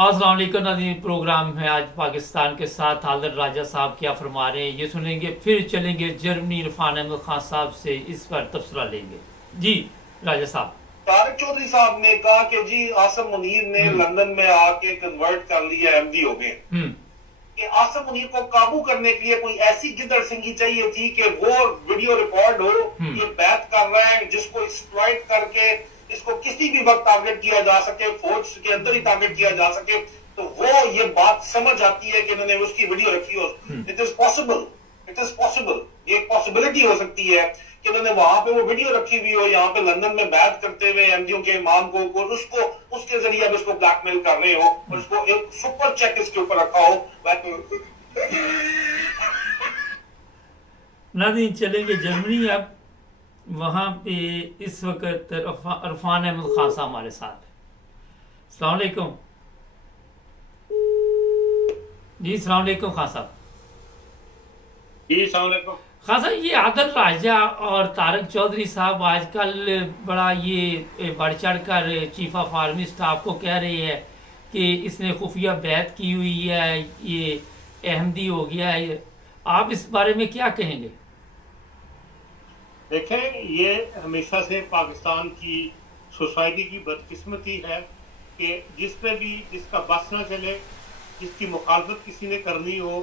अस्सलाम वालेकुम नाज़रीन, प्रोग्राम है आज पाकिस्तान के साथ। आदिल राजा साहब क्या फरमा रहे हैं ये सुनेंगे, फिर चलेंगे जर्मनी। इरफान अहमद खान साहब से इस पर तबसरा लेंगे। जी राजा साहब। तारिक चौधरी साहब ने कहा कि जी आसिम मुनीर ने लंदन में आके कन्वर्ट कर लिया, एमडी हो गए। कि आसिम मुनीर को काबू करने के लिए कोई ऐसी गिदड़ सिंगी चाहिए थी कि वो वीडियो रिकॉर्ड हो, ये बैत कर रहा है, जिसको एक्सप्लॉइट करके इसको किसी भी वक्त टारगेट किया जा सके, फौज के अंदर ही टारगेट किया जा सके। तो वो ये बात समझ आती है कि इन्होंने उसकी वीडियो रखी हो। इट इज पॉसिबल, ये एक पॉसिबिलिटी हो सकती है कि उन्होंने वहां पे वो वीडियो रखी हुई हो, यहाँ पे लंदन में बैत करते हुए एमडीओ के इमाम को उसको उसके जरिए अब इसको ब्लैकमेल कर रहे हो और उसको एक सुपर चेक इसके ऊपर रखा हो। नाज़रीन चलेंगे जर्मनी। अब वहां पे इस वक्त इरफान अहमद खान साहब हमारे साथ है। अस्सलाम वालेकुम जी। अस्सलाम वालेकुम खान साहब। जी अस्सलाम वालेकुम खान साहब, ये आदिल राजा और तारिक चौधरी साहब आजकल बड़ा ये बढ़ चढ़ कर चीफ ऑफ आर्मी स्टाफ को कह रहे हैं कि इसने खुफिया बैत की हुई है, ये अहमदी हो गया है। आप इस बारे में क्या कहेंगे? देखें, ये हमेशा से पाकिस्तान की सोसाइटी की बदकिस्मती है कि जिस पे भी जिसका बस ना चले, जिसकी मुखालफत किसी ने करनी हो,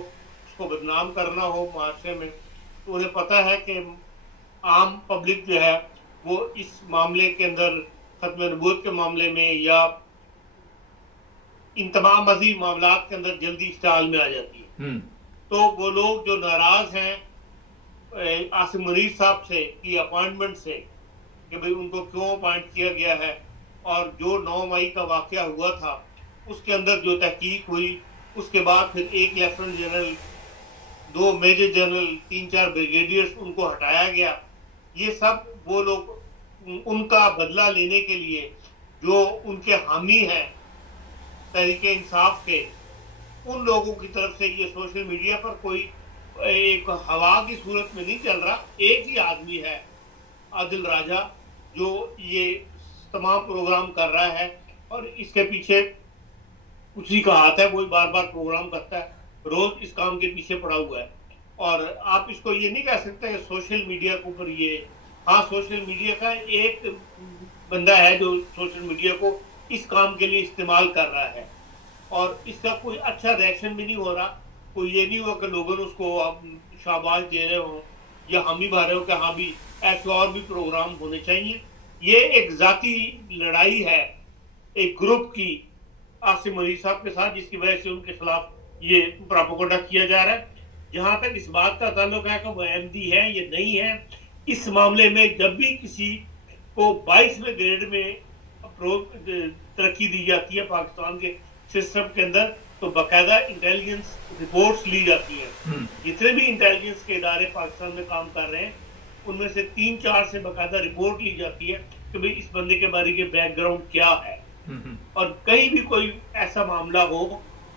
उसको बदनाम करना हो माशरे में, तो उन्हें पता है कि आम पब्लिक जो है वो इस मामले के अंदर, खत्म नबूवत के मामले में या इन तमाम मजीद मामलात के अंदर जल्दी स्टाल में आ जाती है। तो वो लोग जो नाराज हैं आसिम मुनीर साहब से की अपॉइंटमेंट से कि भाई उनको क्यों अपॉइंट किया गया है, और जो 9 मई का वाकया हुआ था उसके अंदर जो तहकीक हुई, उसके बाद फिर एक lieutenant general, 2 major general, 3-4 brigadiers उनको हटाया गया। ये सब वो लोग उनका बदला लेने के लिए जो उनके हामी हैं तहरीके इंसाफ के, उन लोगों की तरफ से ये सोशल मीडिया पर कोई एक हवा की सूरत में नहीं चल रहा। एक ही आदमी है आदिल राजा जो ये तमाम प्रोग्राम कर रहा है और इसके पीछे उसी का हाथ है, वो बार बार प्रोग्राम करता है, रोज इस काम के पीछे पड़ा हुआ है। और आप इसको ये नहीं कह सकते कि सोशल मीडिया के ऊपर ये, हाँ सोशल मीडिया का एक बंदा है जो सोशल मीडिया को इस काम के लिए इस्तेमाल कर रहा है और इसका कोई अच्छा रिएक्शन भी नहीं हो रहा। कोई ये नहीं हुआ कि लोगों ने उसको शाबाश दे रहे हो या हामी भर रहे हो कि हाँ भी ऐसे और भी प्रोग्राम होने चाहिए। ये एक जाती लड़ाई है एक ग्रुप की आसिम मुनीर साहब के साथ, जिसकी वजह से उनके खिलाफ ये प्रोपेगेंडा किया जा रहा है। जहां तक इस बात का ताल्लुक है कि वो एमडी है ये नहीं है, इस मामले में जब भी किसी को 22वें ग्रेड में तरक्की दी जाती है पाकिस्तान के सिस्टम के अंदर, तो बाकायदा इंटेलिजेंस रिपोर्ट्स ली जाती हैं। जितने भी इंटेलिजेंस के इदारे पाकिस्तान में काम कर रहे हैं उनमें से 3-4 से बाकायदा रिपोर्ट ली जाती है कि भाई इस बंदे के बारे में बैकग्राउंड क्या है। और कहीं भी कोई ऐसा मामला हो,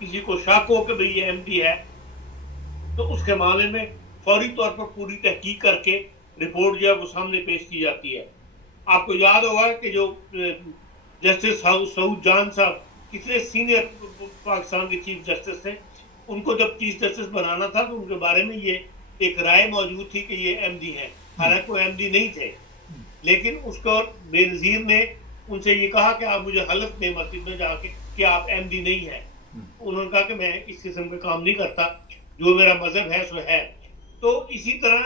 किसी को शक हो कि भाई ये एमडी है, तो उसके मामले में फौरी तौर पर पूरी तहकीक करके रिपोर्ट जो है वो सामने पेश की जाती है। आपको याद होगा कि जो जस्टिस सऊद जान साहब कितने सीनियर पाकिस्तान के चीफ जस्टिस थे, उनको जब चीफ जस्टिस बनाना था तो उनके बारे में ये एक राय मौजूद थी कि ये एमडी हैं, हालांकि वो एमडी नहीं थे। लेकिन उसको बेनजीर ने उनसे ये कहा कि आप मुझे हलफ दें मस्जिद में जाके कि आप एमडी नहीं है। उन्होंने कहा कि मैं इस किस्म का काम नहीं करता, जो मेरा मजहब है सो है। तो इसी तरह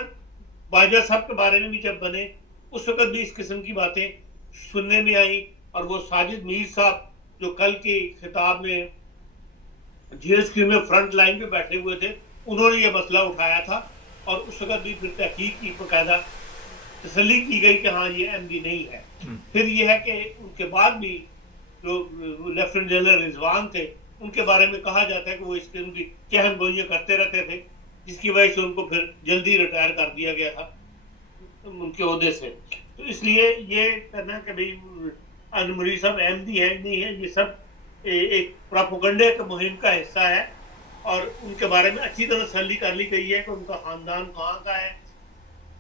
बाजवा साहब के बारे में भी जब बने उस वक्त भी इस किस्म की बातें सुनने में आई, और वो साजिद मीर साहब जो कल के खिताब में जीएसक्यू में फ्रंट लाइन पे बैठे हुए थे, उन्होंने ये मसला उठाया था और उस वक्त भी फिर तहकीक की बकायदा तसल्ली की गई कि हाँ ये एमडी नहीं है। फिर ये है कि उनके बाद भी जो लेफ्टिनेंट जनरल रिजवान थे उनके बारे में कहा जाता है कि वो इसके उनकी चहल गोइयां करते रहते थे, जिसकी वजह से उनको फिर जल्दी रिटायर कर दिया गया था उनके ओहदे से। तो इसलिए ये कहना कि भाई मुनीर साहब एमडी है नहीं है, ये सब एक प्रोपेगेंडा की मुहिम का हिस्सा है। और उनके बारे में अच्छी तरह तसल्ली कर ली गई है कि उनका खानदान कहाँ का है,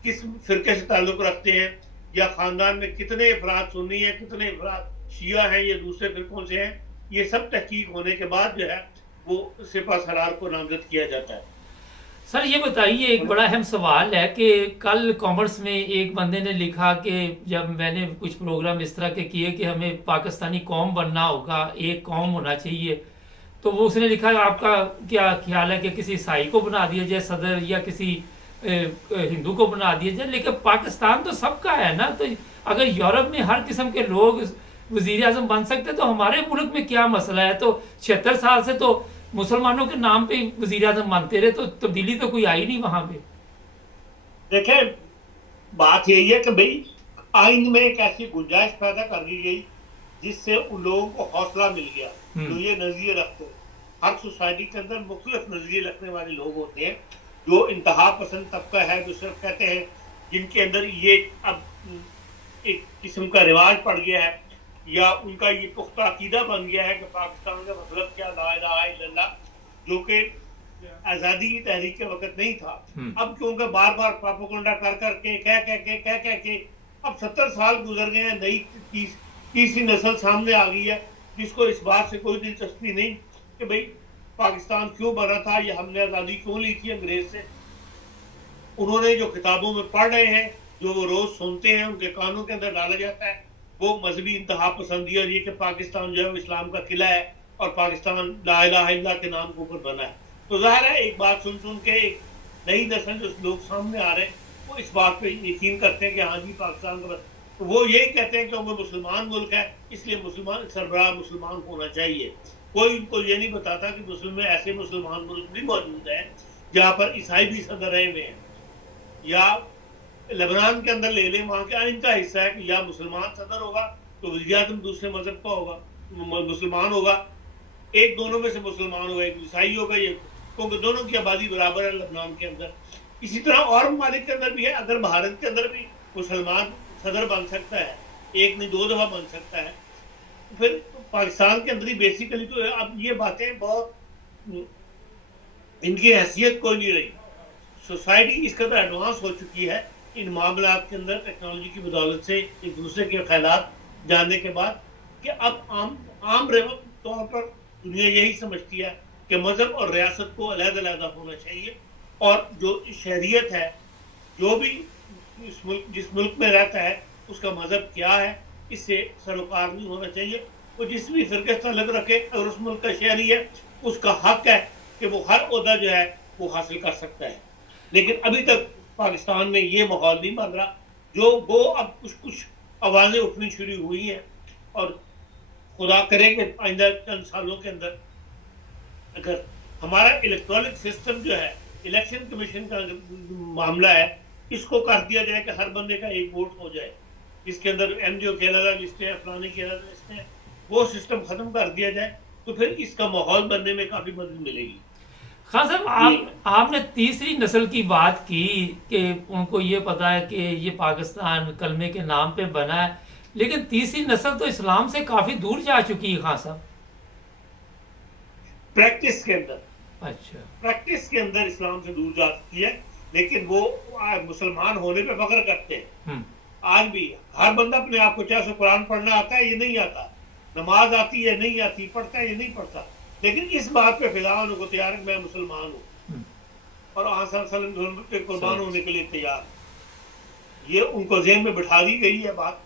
किस फिरके से ताल्लुक रखते हैं, या खानदान में कितने अफराद सुन्नी है, कितने अफराद शिया हैं, ये दूसरे फिरकों से हैं। ये सब तहकीक होने के बाद जो है वो सिपा सलार को नामजद किया जाता है। सर ये बताइए, एक बड़ा अहम सवाल है कि कल कॉमर्स में एक बंदे ने लिखा कि जब मैंने कुछ प्रोग्राम इस तरह के किए कि हमें पाकिस्तानी कौम बनना होगा, एक कौम होना चाहिए, तो वो उसने लिखा आपका क्या ख्याल है कि किसी ईसाई को बना दिया जाए सदर या किसी हिंदू को बना दिया जाए? लेकिन पाकिस्तान तो सबका है ना, तो अगर यूरोप में हर किस्म के लोग वजीर आजम बन सकते तो हमारे मुल्क में क्या मसला है? तो 76 साल से तो मुसलमानों के नाम पे वजीर आजम बनते रहे, तो तब्दीली तो कोई आई नहीं वहां पे। देखें, बात यही है कि भाई आइन में एक ऐसी गुंजाइश पैदा कर दी गई जिससे उन लोगों को हौसला मिल गया जो ये नजरिए रखते हैं। हर सोसाइटी के अंदर मुख्तलिफ नजरिए रखने वाले लोग होते हैं। जो इंतहा पसंद तबका है, जो सिर्फ कहते हैं, जिनके अंदर ये अब एक किस्म का रिवाज पड़ गया है या उनका ये पुख्ता अकीदा बन गया है कि पाकिस्तान का मतलब क्या, ला इलाहा इल्लल्लाह, जो कि आजादी की तहरीक के वक्त नहीं था। अब क्योंकि बार बार प्रोपेगेंडा कर करके कह के अब 70 साल गुजर गए हैं, नई तीसरी नस्ल सामने आ गई है जिसको इस बात से कोई दिलचस्पी नहीं कि भाई पाकिस्तान क्यों बना था या हमने आजादी क्यों ली थी अंग्रेज से। उन्होंने जो किताबों में पढ़ रहे हैं, जो वो रोज सुनते हैं, उनके कानों के अंदर डाला जाता है वो मजहबी इंतहा पसंदी और ये कि पाकिस्तान जो है इस्लाम का किला है और पाकिस्तान ला इलाहा इल्लल्लाह के नाम के ऊपर बना है। तो जाहिर है एक बात सुन सुन के एक नई नस्ल जो लोग सामने आ रहे हैं वो इस बात पे यकीन करते हैं कि हाँ जी पाकिस्तान का, तो वो यही कहते हैं कि वो मुसलमान मुल्क है इसलिए मुसलमान सरबराह मुसलमान होना चाहिए। कोई उनको ये नहीं बताता कि मुस्लिम में ऐसे मुसलमान मुल्क भी मौजूद है जहाँ पर ईसाई भी सदर रहे हुए हैं, या लेबनान के अंदर ले लें, वहां का इनका हिस्सा है कि या मुसलमान सदर होगा तो वज़ीर आज़म दूसरे मजहब का होगा, मुसलमान होगा, एक दोनों में से मुसलमान होगा, एक ईसाई होगा, ये क्योंकि दोनों की आबादी बराबर है लेबनान के अंदर। इसी तरह और ममालिक के अंदर भी है। अगर भारत के अंदर भी मुसलमान सदर बन सकता है, एक नहीं 2 दफा बन सकता है, तो फिर पाकिस्तान के अंदर ही बेसिकली तो अब ये बातें बहुत इनकी हैसियत कोई नहीं रही। सोसाइटी इस कदर एडवांस हो चुकी है इन मामला के अंदर टेक्नोलॉजी की बदौलत से, एक दूसरे के ख्यालात जानने के बाद, कि अब आम तौर पर दुनिया यही समझती है कि मजहब और रियासत को अलग-अलग होना चाहिए और जो शहरियत है, जो भी जिस मुल्क में रहता है उसका मजहब क्या है इससे सरोकार नहीं होना चाहिए। वो जिस भी फिरके से अलग रखे, अगर उस मुल्क का शहरी है उसका हक है कि वो हर ओहदा जो है वो हासिल कर सकता है। लेकिन अभी तक पाकिस्तान में ये माहौल नहीं बन रहा, जो वो अब कुछ आवाजें उठनी शुरू हुई हैं और खुदा करे कि आइंदा चंद सालों के अंदर अगर हमारा इलेक्ट्रॉनिक सिस्टम जो है, इलेक्शन कमीशन का मामला है, इसको कर दिया जाए कि हर बंदे का एक वोट हो जाए, जिसके अंदर एमडीओ की अलग लिस्टें हैं, फलाने की अलग लिस्टें हैं, वो सिस्टम खत्म कर दिया जाए तो फिर इसका माहौल बनने में काफी मदद मिलेगी। खान साहब, आपने तीसरी नस्ल की बात की कि उनको ये पता है कि ये पाकिस्तान कलमे के नाम पे बना है, लेकिन तीसरी नस्ल तो इस्लाम से काफी दूर जा चुकी है खान साहब प्रैक्टिस के अंदर। अच्छा, प्रैक्टिस के अंदर इस्लाम से दूर जा चुकी है, लेकिन वो मुसलमान होने पे फख्र करते हैं। आज भी हर बंदा अपने आप को, चाहे कुरान पढ़ना आता है ये नहीं आता, नमाज आती है नहीं आती, पढ़ता है ये नहीं पढ़ता, लेकिन इस बात पे फिलहाल उनको तैयार है मैं मुसलमान हूँ और आसान के कुर्बान होने के लिए तैयार। ये उनको ज़हन में बिठा दी गई है बात।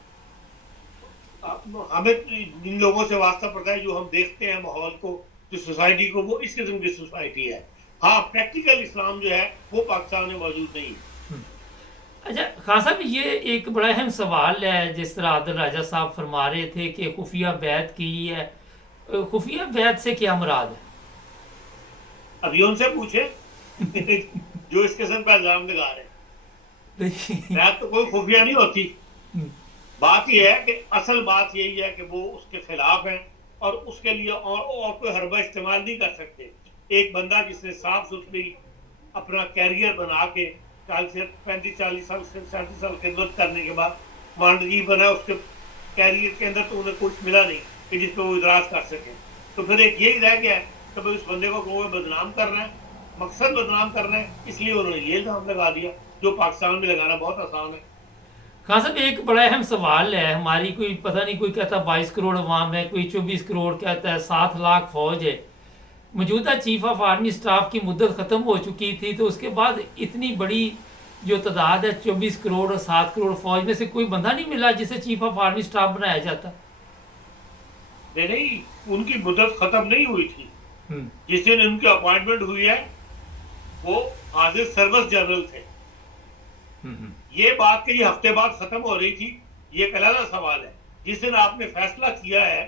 हमें इन लोगों से वास्ता पड़ता है जो हम देखते हैं माहौल को, जो सोसाइटी को, वो इस किस्म की सोसाइटी है। हाँ, प्रैक्टिकल इस्लाम जो है वो पाकिस्तान में मौजूद नहीं है। अच्छा खान साहब, ये एक बड़ा अहम सवाल है, जिस तरह आदिल राजा साहब फरमा रहे थे कि खुफिया बैत की है, खुफिया बैत से क्या मुराद है? अभी उनसे पूछे जो इस किस्म का इल्जाम लगा रहे हैं। बैत तो कोई खुफिया नहीं होती। बात यह है कि असल बात यही है कि वो उसके खिलाफ है और उसके लिए और कोई हरबा इस्तेमाल नहीं कर सकते। एक बंदा जिसने साफ सुथरी अपना कैरियर बना के 35-40 साल 37 साल खिदमत करने के बाद मांडगी बना, उसके कैरियर के अंदर तो उन्हें कुछ मिला नहीं कि जिस पर वो इतराज कर सके, तो फिर एक यही रह गया कि भाई उस बंदे को बदनाम करना है, मकसद बदनाम करना है, इसलिए उन्होंने ये इल्जाम लगा दिया जो पाकिस्तान में लगाना बहुत आसान है। खान साहब एक बड़ा अहम सवाल है हमारी, कोई पता नहीं, कोई कहता 22 करोड़ अवाम है, कोई 24 करोड़ कहता है, 7 लाख फौज है। मौजूदा चीफ ऑफ आर्मी स्टाफ की मुद्दत ख़त्म हो चुकी थी, तो उसके बाद इतनी बड़ी जो तादाद है 24 करोड़ और 7 करोड़ फौज में से कोई बंदा नहीं मिला जिसे चीफ ऑफ आर्मी स्टाफ बनाया जाता। नहीं, उनकी मुद्दत खत्म नहीं हुई थी। जिस दिन उनकी अपॉइंटमेंट हुई है वो हाजिर सर्विस जनरल थे। ये बात के हफ्ते बाद खत्म हो रही थी, ये एक अलग सवाल है। जिस दिन आपने फैसला किया है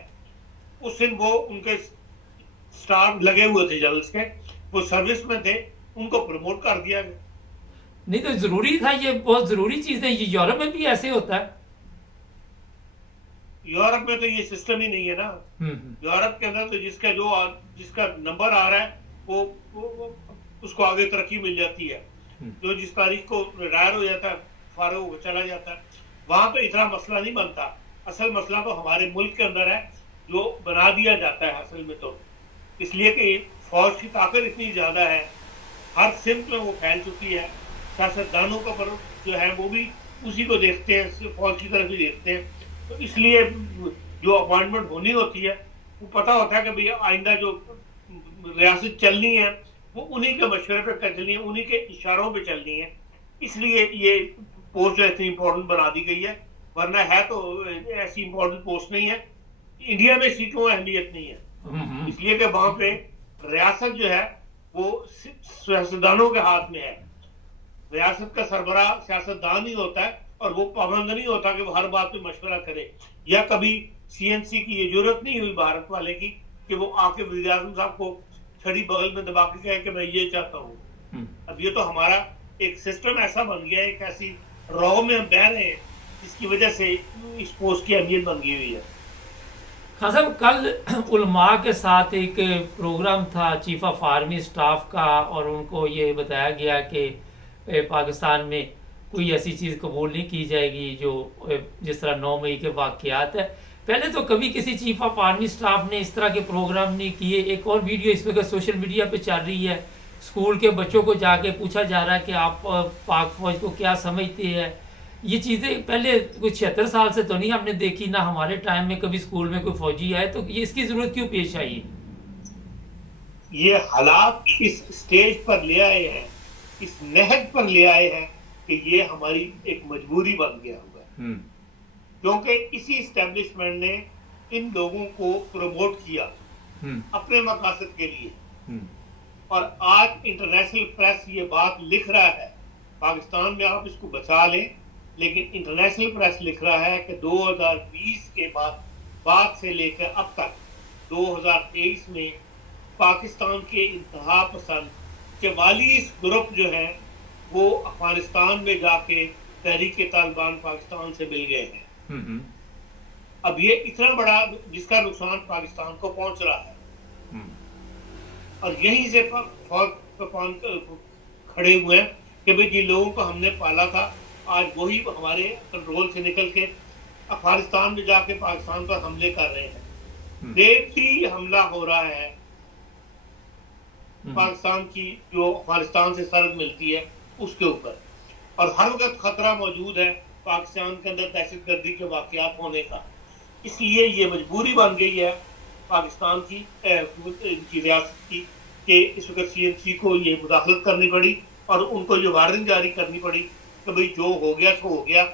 उस दिन वो उनके स्टाफ लगे हुए थे जनरल्स के, वो सर्विस में थे, उनको प्रमोट कर दिया गया। नहीं तो जरूरी था, ये बहुत जरूरी चीज है। ये यूरोप में भी ऐसे होता है। यूरोप में तो ये सिस्टम ही नहीं है ना। यूरोप के अंदर तो जिसका नंबर आ रहा है वो उसको आगे तरक्की मिल जाती है। जो जिस तारीख को रिटायर हो जाता है, फारो चला जाता है, वहां पे इतना मसला नहीं बनता। असल मसला तो हमारे मुल्क के अंदर है जो बना दिया जाता है असल में। तो इसलिए कि फौज की ताकत इतनी ज्यादा है, हर सिमत में वो फैल चुकी है। सियासतदानों का पर जो है वो भी उसी को देखते हैं, फौज की तरफ ही देखते हैं। तो इसलिए जो अपॉइंटमेंट होनी होती है वो पता होता है कि भाई आइंदा जो रियासत चलनी है वो उन्हीं के मशवरे पे चलनी है, उन्हीं के इशारों पे चलनी है। इसलिए ये पोस्ट जो इतनी इंपॉर्टेंट बना दी गई है, वरना है तो ऐसी इंपॉर्टेंट पोस्ट नहीं है। इंडिया में सीटों अहमियत नहीं है, इसलिए कि वहां पे रियासत जो है वो सियासतदानों के हाथ में है। रियासत का सरबराह सियासतदान ही होता है और वो पाबंद नहीं होता कि वो हर बात पे मशवरा करे। या कभी सीएनसी की ये जरूरत नहीं हुई भारत वाले की कि वो आके वज़ीर आज़म साहब को छड़ी बगल में दबा के कहे कि मैं ये चाहता हूँ। अब ये तो हमारा एक सिस्टम ऐसा बन गया है, एक ऐसी रॉ में हम बह रहे हैं जिसकी वजह से इस पोस्ट की अहमियत बन गई हुई है। हाँ साहब, कल उलमा के साथ एक प्रोग्राम था चीफ ऑफ आर्मी स्टाफ का, और उनको ये बताया गया कि पाकिस्तान में कोई ऐसी चीज़ कबूल नहीं की जाएगी जो जिस तरह 9 मई के वाक़यात है। पहले तो कभी किसी चीफ ऑफ आर्मी स्टाफ ने इस तरह के प्रोग्राम नहीं किए। एक और वीडियो इस वक्त सोशल मीडिया पे चल रही है, स्कूल के बच्चों को जाके पूछा जा रहा है कि आप पाक फौज को क्या समझते हैं। ये चीज़ें पहले कुछ 76 साल से तो नहीं हमने देखी, ना हमारे टाइम में कभी स्कूल में कोई फौजी आए, तो ये इसकी ज़रूरत क्यों पेश आई? ये हालात इस स्टेज पर ले आए हैं, इस नहज पर ले आए हैं कि ये हमारी एक मजबूरी बन गया हुआ है। क्योंकि इसी इस्टेब्लिशमेंट ने इन लोगों को प्रमोट किया अपने मकासद के लिए। और आज इंटरनेशनल प्रेस ये बात लिख रहा है, पाकिस्तान में आप इसको बचा लें, लेकिन इंटरनेशनल प्रेस लिख रहा है कि 2020 के बाद से लेकर अब तक 2023 में पाकिस्तान के इंतहा पसंद 44 ग्रुप जो हैं वो अफगानिस्तान में जाके तहरीक तालिबान पाकिस्तान से मिल गए हैं। अब ये इतना बड़ा जिसका नुकसान पाकिस्तान को पहुंच रहा है, और यहीं से फौज खड़े हुए हैं कि भाई जिन लोगों को हमने पाला था आज वही हमारे कंट्रोल से निकल के अफगानिस्तान में जाके पाकिस्तान पर हमले कर रहे हैं। देखती हमला हो रहा है पाकिस्तान की जो अफगानिस्तान से सरहद मिलती है उसके ऊपर, और हर वक्त खतरा मौजूद है पाकिस्तान के अंदर दहशतगर्दी के वाकयात होने का। इसलिए ये मजबूरी बन गई है पाकिस्तान की रियासत की कि इस वक्त सीएनसी को ये मुदाखलत करनी पड़ी और उनको ये वार्निंग जारी करनी पड़ी कि भाई जो हो गया तो हो गया।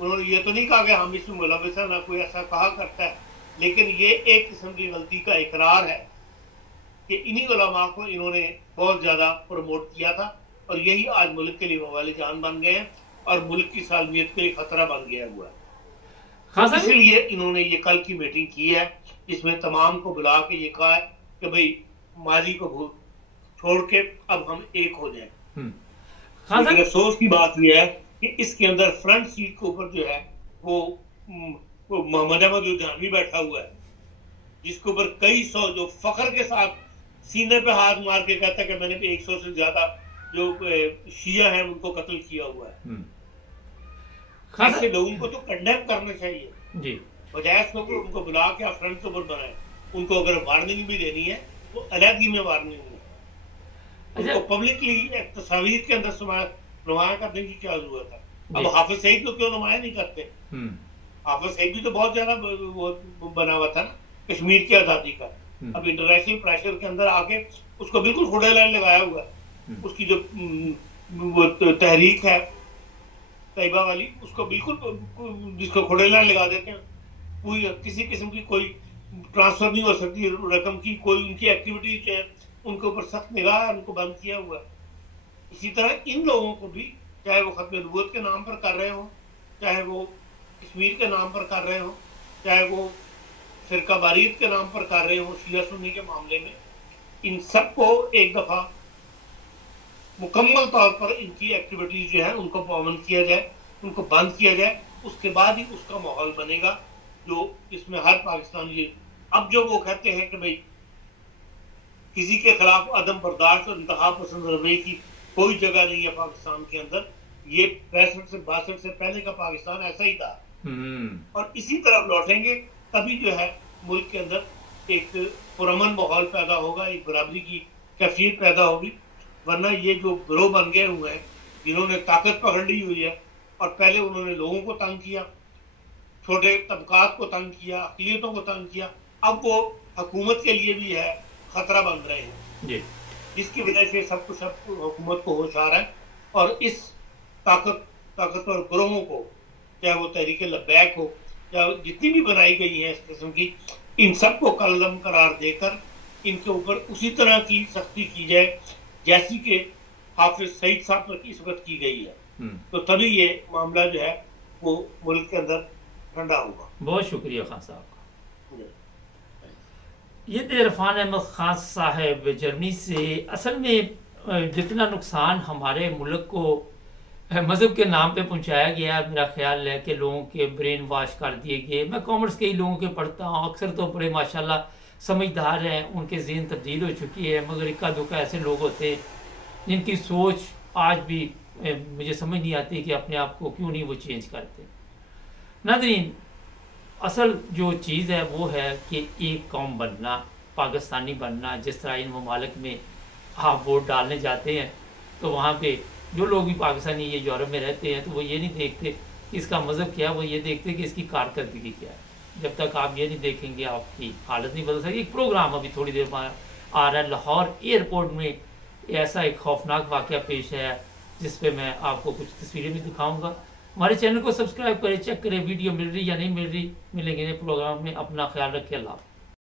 उन्होंने ये तो नहीं कहा कि हम इसमें मुलविस है, ना कोई ऐसा कहा करता है, लेकिन ये एक किस्म की गलती का इकरार है कि इन्हीं उलमा को इन्होंने बहुत ज्यादा प्रमोट किया था, और यही आज मुल्क के लिए वबाल जान बन गए हैं और मुल्क की सालमियत को एक खतरा बन गया हुआ है। तो इसलिए इन्होंने ये कल की मीटिंग की है जिसमें तमाम को बुला के ये कहा है कि भाई माजी को छोड़ के अब हम एक हो जाए। लेकिन अफसोस की बात यह है कि इसके अंदर फ्रंट सीट के ऊपर जो है वो मोहम्मद अहमद जो जहांगी बैठा हुआ है, जिसके ऊपर कई सौ जो फख्र के साथ सीने पे हाथ मार के कहता है कि मैंने 100 से ज्यादा जो शिया है उनको कत्ल किया हुआ है। ऐसे लोगों को तो कंडेम करना चाहिए जी, बजाय इसको उनको बुला के फ्रंट के ऊपर बनाए। उनको अगर वार्निंग भी देनी है तो अलहदगी में वार्निंग है, उनको पब्लिकली तस्वीर के अंदर नुमाया करने की क्या जरूरत है। अब हाफिज सईद को क्यों नुमाया नहीं करते? हाफिज सईद भी तो बहुत ज्यादा वो बना हुआ था ना कश्मीर की आजादी का। अब इंटरनेशनल प्रेशर के अंदर आके उसको बिल्कुल खुड़े लाइन लगाया हुआ है। उसकी जो वो तहरीक है तैयबा वाली, उसको बिल्कुल जिसको खुड़े लाइन लगा देते हैं, कोई किसी किस्म की कोई ट्रांसफर नहीं हो सकती रकम की, कोई उनकी एक्टिविटीज जो है उनके ऊपर सख्त निगाह है, उनको बंद किया हुआ है। इसी तरह इन लोगों को भी, चाहे वो खत्म नबूवत के नाम पर कर रहे हो, चाहे वो कश्मीर के नाम पर कर रहे हो, चाहे वो फिरका वारीत के नाम पर कर रहे हो शिया सुन्नी के मामले में, इन सबको एक दफा मुकम्मल तौर पर इनकी एक्टिविटीज जो है उनको पाबंद किया जाए, उनको बंद किया जाए। उसके बाद ही उसका माहौल बनेगा जो इसमें हर पाकिस्तानी, अब जो वो कहते हैं कि भाई किसी के खिलाफ अदम बर्दाश्त और इंतहा पसंद रवैये की कोई जगह नहीं है पाकिस्तान के अंदर, ये 65 से 62 से पहले का पाकिस्तान ऐसा ही था और इसी तरफ लौटेंगे, तभी जो है मुल्क के अंदर एक पुरअमन माहौल पैदा होगा, एक बराबरी की कैफियत पैदा होगी। वरना ये जो गिरोह बन गए हुए हैं जिन्होंने ताकत पकड़ ली हुई है और पहले उन्होंने लोगों को तंग किया, छोटे तबकात को तंग किया, अक़लियतों को तंग किया, अब वो हुकूमत के लिए भी है खतरा बन रहे हैं, जिसकी वजह से सब कुछ अब हुकूमत को होश आ रहा है। और इस ताकतवर गिरोहों को, चाहे वो तहरीक लब्बैक हो, चाहे जितनी भी बनाई गई है इस किस्म की, इन सबको कलम करार देकर इनके ऊपर उसी तरह की सख्ती की जाए जैसी कि हाफिज सईद साहब पर इस वक्त की गई है, तो तभी ये मामला जो है वो मुल्क के अंदर ठंडा होगा। बहुत शुक्रिया खान साहब का। ये थे इरफान अहमद खान साहब जर्मनी से। असल में जितना नुकसान हमारे मुल्क को मज़हब के नाम पे पहुंचाया गया, मेरा ख्याल है कि लोगों के ब्रेन वॉश कर दिए गए। मैं कॉमर्स के ही लोगों के पढ़ता हूँ, अक्सर तो बड़े माशाल्लाह समझदार हैं, उनके ज़हन तब्दील हो चुकी है, मगर इक्का दुक्का ऐसे लोग होते हैं जिनकी सोच आज भी मुझे समझ नहीं आती कि अपने आप को क्यों नहीं वो चेंज करते। नाज़रीन, असल जो चीज़ है वो है कि एक कौम बनना, पाकिस्तानी बनना। जिस तरह इन ममालिक में आप वोट डालने जाते हैं तो वहाँ पे जो लोग भी पाकिस्तानी ये यूरोप में रहते हैं तो वो ये नहीं देखते कि इसका मज़हब क्या है, वो ये देखते कि इसकी कारकर्दगी क्या है। जब तक आप ये नहीं देखेंगे आपकी हालत नहीं बदल सकती। एक प्रोग्राम अभी थोड़ी देर बाद आ रहा है, लाहौर एयरपोर्ट में ऐसा एक खौफनाक वाक़या पेश है जिस पे मैं आपको कुछ तस्वीरें भी दिखाऊंगा। हमारे चैनल को सब्सक्राइब करें, चेक करें वीडियो मिल रही या नहीं मिल रही। मिलेंगे नए प्रोग्राम में, अपना ख्याल रखें। अल्लाह।